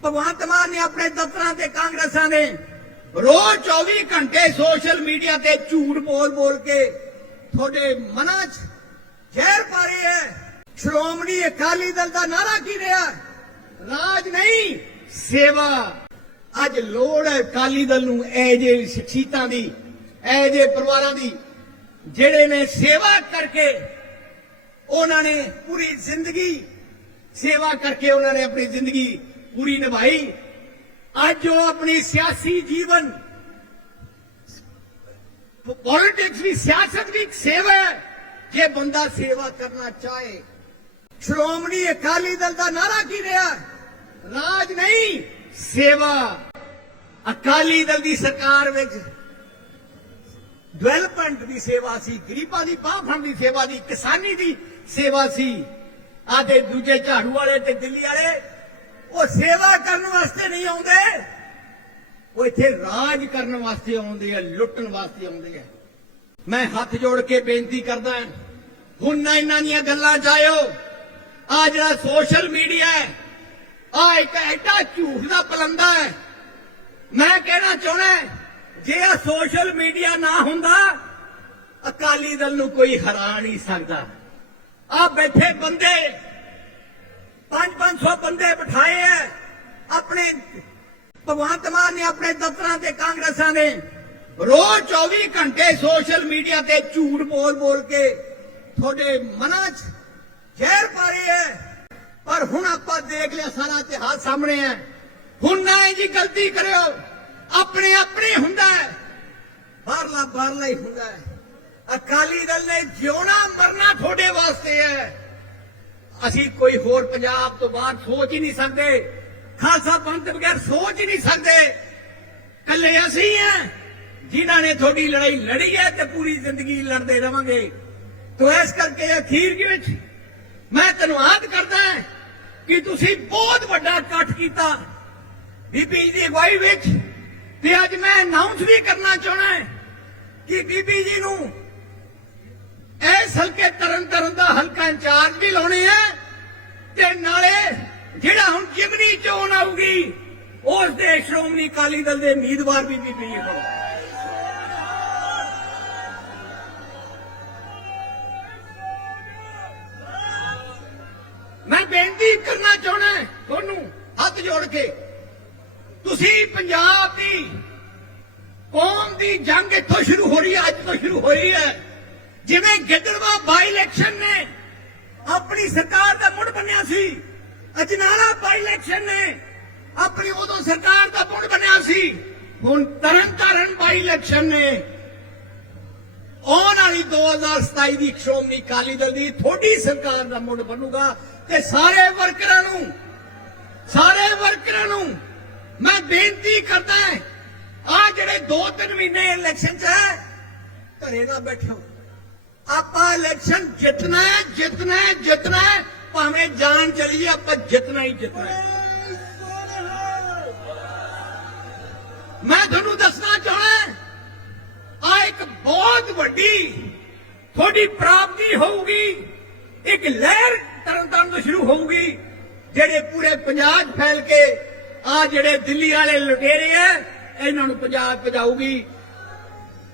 ਭਗਵੰਤ ਮਾਨ ਨੇ ਆਪਣੇ ਦਫ਼ਤਰਾਂ ਤੇ ਕਾਂਗਰਸਾਂ ਨੇ ਰੋਜ਼ 24 ਘੰਟੇ ਸੋਸ਼ਲ ਮੀਡੀਆ ਤੇ ਝੂਠ ਬੋਲ ਬੋਲ ਕੇ ਤੁਹਾਡੇ ਮਨਾਂ 'ਚ ਜ਼ਹਿਰ ਪਾ ਰਹੀ ਹੈ। ਸ਼੍ਰੋਮਣੀ ਅਕਾਲੀ ਦਲ ਦਾ ਨਾਰਾ ਕੀ ਰਿਹਾ? ਰਾਜ ਨਹੀਂ, ਸੇਵਾ। ਅੱਜ ਲੋੜ ਹੈ ਅਕਾਲੀ ਦਲ ਨੂੰ ਇਹ ਜੇ ਸ਼ਖਸੀਅਤਾਂ ਦੀ, ਇਹ ਜੇ ਪਰਿਵਾਰਾਂ ਦੀ, ਜਿਹੜੇ ਨੇ ਸੇਵਾ ਕਰਕੇ ਉਹਨਾਂ ਨੇ ਪੂਰੀ ਜ਼ਿੰਦਗੀ ਸੇਵਾ ਕਰਕੇ ਉਹਨਾਂ ਨੇ ਆਪਣੀ ਜ਼ਿੰਦਗੀ ਪੂਰੀ ਨਿਭਾਈ। ਅੱਜ ਉਹ ਆਪਣੀ ਸਿਆਸੀ ਜੀਵਨ ਪੋਲਿਟਿਕਸ ਵੀ ਸਿਆਸਤ ਵੀ ਇੱਕ ਸੇਵਾ ਹੈ। ਜੇ ਬੰਦਾ ਸੇਵਾ ਕਰਨਾ ਚਾਹੇ, ਸ਼੍ਰੋਮਣੀ ਅਕਾਲੀ ਦਲ ਦਾ ਨਾਰਾ ਕੀ ਰਿਹਾ? ਰਾਜ ਨਹੀਂ, ਸੇਵਾ। ਅਕਾਲੀ ਦਲ ਦੀ ਸਰਕਾਰ ਵਿੱਚ ਡਿਵੈਲਪਮੈਂਟ ਦੀ ਸੇਵਾ ਸੀ, ਗਰੀਬਾਂ ਦੀ ਬਾਹ ਫੜਨ ਦੀ ਸੇਵਾ ਦੀ, ਕਿਸਾਨੀ ਦੀ ਸੇਵਾ ਸੀ। ਆਦੇ ਦੂਜੇ ਝਾੜੂ ਵਾਲੇ ਤੇ ਦਿੱਲੀ ਵਾਲੇ ਉਹ ਸੇਵਾ ਕਰਨ ਵਾਸਤੇ ਨਹੀਂ ਆਉਂਦੇ। ਉਹ ਇੱਥੇ ਰਾਜ ਕਰਨ ਵਾਸਤੇ ਆਉਂਦੇ ਆ, ਲੁੱਟਣ ਵਾਸਤੇ ਆਉਂਦੇ ਆ। ਮੈਂ ਹੱਥ ਜੋੜ ਕੇ ਬੇਨਤੀ ਕਰਦਾ ਹੁਣ ਨਾ ਇਹਨਾਂ ਦੀਆਂ ਗੱਲਾਂ ਜਾਇਓ। ਆ ਜਿਹੜਾ ਸੋਸ਼ਲ ਮੀਡੀਆ ਹੈ ਆ ਇੱਕ ਐਡਾ ਝੂਠ ਦਾ ਪਲੰਦਾ ਹੈ। ਮੈਂ ਕਹਿਣਾ ਚਾਹਣਾ ਜੇ ਆ ਸੋਸ਼ਲ ਮੀਡੀਆ ਨਾ ਹੁੰਦਾ, ਅਕਾਲੀ ਦਲ ਨੂੰ ਕੋਈ ਹਰਾ ਨਹੀਂ ਸਕਦਾ। ਆ ਬੈਠੇ ਬੰਦੇ 5-500 ਬੰਦੇ ਬਿਠਾਏ ਐ। ਆਪਣੇ ਭਗਵੰਤ ਮਾਨ ਨੇ ਆਪਣੇ ਦਫ਼ਤਰਾਂ ਤੇ ਕਾਂਗਰਸਾਂ ਨੇ ਰੋਜ਼ 24 ਘੰਟੇ ਸੋਸ਼ਲ ਮੀਡੀਆ ਤੇ ਝੂਠ ਬੋਲ ਬੋਲ ਕੇ ਤੁਹਾਡੇ ਮਨਾਂ 'ਚ ਜ਼ਹਿਰ ਪਾ ਰਹੀ ਹੈ ਪਰ ਹੁਣ ਆਪਾਂ ਦੇਖ ਲਿਆ ਸਾਰਾ ਇਤਿਹਾਸ ਸਾਹਮਣੇ ਹੈ ਹੁਣ ਨਾ ਇਹ ਜੀ ਗਲਤੀ ਕਰਿਓ। ਆਪਣੇ ਆਪਣੇ ਹੁੰਦਾ ਹੈ ਬਾਹਰਲਾ ਬਾਹਰਲਾ ਹੀ ਹੁੰਦਾ ਹੈ ਅਕਾਲੀ ਦਲ ਨੇ ਜਿਉਣਾ ਮਰਨਾ ਤੁਹਾਡੇ ਵਾਸਤੇ ਹੈ ਅਸੀਂ ਕੋਈ ਹੋਰ ਪੰਜਾਬ ਤੋਂ ਬਾਹਰ ਸੋਚ ਹੀ ਨਹੀਂ ਸਕਦੇ। ਖਾਲਸਾ ਪੰਥ ਤੋਂ ਬਗੈਰ ਸੋਚ ਹੀ ਨਹੀਂ ਸਕਦੇ। ਕੱਲੇ ਅਸੀਂ ਹਾਂ ਜਿਨ੍ਹਾਂ ਨੇ ਤੁਹਾਡੀ ਲੜਾਈ ਲੜੀ ਹੈ ਤੇ ਪੂਰੀ ਜ਼ਿੰਦਗੀ ਲੜਦੇ ਰਵਾਂਗੇ। ਤੋ ਇਸ ਕਰਕੇ ਅਖੀਰ ਦੇ ਵਿੱਚ ਮੈਂ ਧੰਨਵਾਦ ਕਰਦਾ ਕਿ ਤੁਸੀਂ ਬਹੁਤ ਵੱਡਾ ਇਕੱਠ ਕੀਤਾ। ਬੀਬੀ ਜੀ ਦੀ ਅਗਵਾਈ ਵਿੱਚ ਤੇ ਅੱਜ ਮੈਂ ਅਨਾਉਂਸ ਵੀ ਕਰਨਾ ਚਾਹਣਾ ਹੈ ਕਿ ਬੀਬੀ ਜੀ ਨੂੰ ਇਸ ਹਲਕੇ ਤਰਨ ਤਰਨ ਦਾ ਹਲਕਾ ਇੰਚਾਰਜ ਵੀ ਲਾਉਣੇ ਆ ਤੇ ਨਾਲੇ ਜਿਹੜਾ ਹੁਣ ਜਿਮਨੀ ਚੋਣ ਆਊਗੀ ਉਸ ਦੇ ਸ਼੍ਰੋਮਣੀ ਅਕਾਲੀ ਦਲ ਦੇ ਉਮੀਦਵਾਰ ਵੀ ਬੀਬੀ ਜੀ ਕੋਲ ਮੈਂ ਬੇਨਤੀ ਕਰਨਾ ਚਾਹਣਾ ਤੁਹਾਨੂੰ ਹੱਥ ਜੋੜ ਕੇ। ਤੁਸੀਂ ਪੰਜਾਬ ਦੀ ਕੌਮ ਦੀ ਜੰਗ ਇੱਥੋਂ ਸ਼ੁਰੂ ਹੋ ਰਹੀ ਹੈ, ਅੱਜ ਤੋਂ ਸ਼ੁਰੂ ਹੋ ਰਹੀ ਹੈ। ਜਿਵੇਂ ਗਿੱਦੜਵਾ ਬਾਈ ਇਲੈਕਸ਼ਨ ਨੇ ਆਪਣੀ ਸਰਕਾਰ ਦਾ ਮੁੜ ਬਣਿਆ ਸੀ ਅਜਨਾਲਾ ਬਾਈ ਇਲੈਕਸ਼ਨ ਨੇ ਆਪਣੀ ਉਦੋਂ ਸਰਕਾਰ ਦਾ ਮੁੜ ਬਣਿਆ ਸੀ। ਹੁਣ ਤਰਨ ਤਾਰਨ ਬਾਈ ਇਲੈਕਸ਼ਨ ਨੇ ਆਉਣ ਵਾਲੀ 2027 ਦੀ ਸ਼੍ਰੋਮਣੀ ਅਕਾਲੀ ਦਲ ਦੀ ਥੋੜੀ ਸਰਕਾਰ ਦਾ ਮੁੜ ਬਣੂਗਾ ਤੇ ਸਾਰੇ ਵਰਕਰਾਂ ਨੂੰ, ਸਾਰੇ ਵਰਕਰਾਂ ਨੂੰ ਮੈਂ ਬੇਨਤੀ ਕਰਦਾ ਆ ਜਿਹੜੇ 2-3 ਮਹੀਨੇ ਇਲੈਕਸ਼ਨ ਚ ਹੈ, ਘਰੇ ਨਾ ਬੈਠੋ। ਆਪਾਂ ਇਲੈਕਸ਼ਨ ਜਿੱਤਣਾ ਹੈ ਜਿੱਤਣਾ ਹੈ ਜਿੱਤਣਾ ਹੈ, ਭਾਵੇਂ ਜਾਨ ਚਲੀ ਜਾਏ, ਆਪਾਂ ਜਿੱਤਣਾ ਹੀ ਜਿੱਤਣਾ ਹੈ। ਮੈਂ ਤੁਹਾਨੂੰ ਦੱਸਣਾ ਚਾਹਣਾ ਆ ਇੱਕ ਬਹੁਤ ਵੱਡੀ ਤੁਹਾਡੀ ਪ੍ਰਾਪਤੀ ਹੋਊਗੀ। ਇੱਕ ਲਹਿਰ ਤਰਨਤਾਰਨ ਤੋਂ ਸ਼ੁਰੂ ਹੋਊਗੀ, ਜਿਹੜੇ ਪੂਰੇ ਪੰਜਾਬ 'ਚ ਫੈਲ ਕੇ ਆ ਜਿਹੜੇ ਦਿੱਲੀ ਵਾਲੇ ਲੁਟੇਰੇ ਆ, ਇਹਨਾਂ ਨੂੰ ਪੰਜਾਬ ਪਜਾਊਗੀ